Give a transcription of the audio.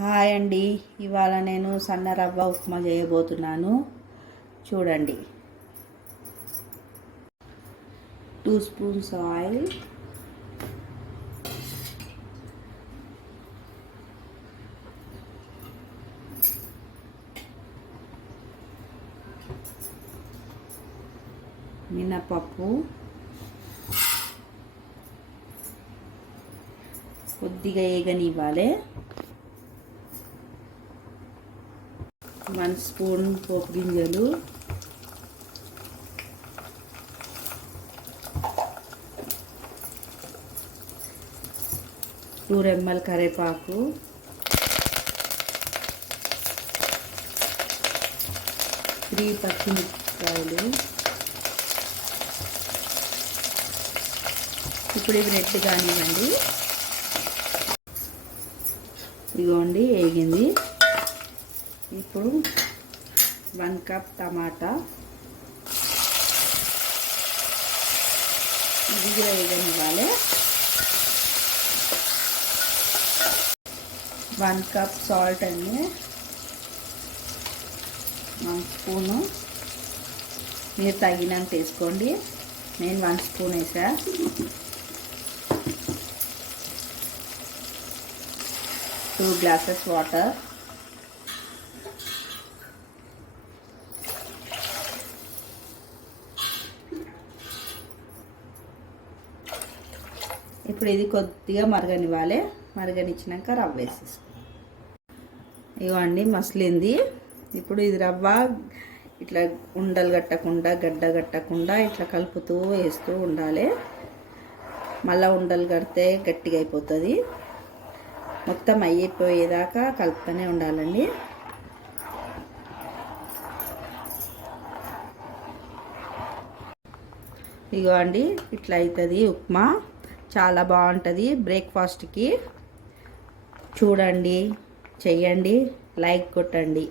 Hi అండి, ఇవాళ నేను సన్న రవ్వ ఉప్మా చేయబోతున్నాను. చూడండి. 2 స్పూన్స్ ఆయిల్, మినపప్పు, కొద్దిగా ఏగనివ్వాలి. 1 స్పూన్ పోపు గింజలు, టూ రెమ్మల కరివేపాకు, 3 పచ్చిమిరపకాయలు. ఇప్పుడు ఇవి రెడ్ కానివ్వండి. ఇదిగోండి వేగింది. ఇప్పుడు 1 కప్ టమాటా, ఇది కూడా వేగనివ్వాలి. 1 కప్ సాల్ట్ అండి, 1 స్పూను. మీరు తగినంత వేసుకోండి. నేను 1 స్పూన్ వేసా. Two glasses water. ఇప్పుడు ఇది కొద్దిగా మరగనివ్వాలి. మరగనిచ్చినాక రవ్వ వేసేసుకో. ఇవ్వండి మసిలింది. ఇప్పుడు ఇది రవ్వ ఇట్లా ఉండలు కట్టకుండా, గడ్డ కట్టకుండా ఇట్లా కలుపుతూ వేస్తూ ఉండాలి. మళ్ళీ ఉండలు కడితే గట్టిగా అయిపోతుంది. మొత్తం అయిపోయేదాకా కలుపుతూనే ఉండాలండి. ఇగోండి ఇట్లా అవుతుంది ఉప్మా. చాలా బాగుంటుంది బ్రేక్ఫాస్ట్కి. చూడండి, చెయ్యండి, లైక్ కొట్టండి.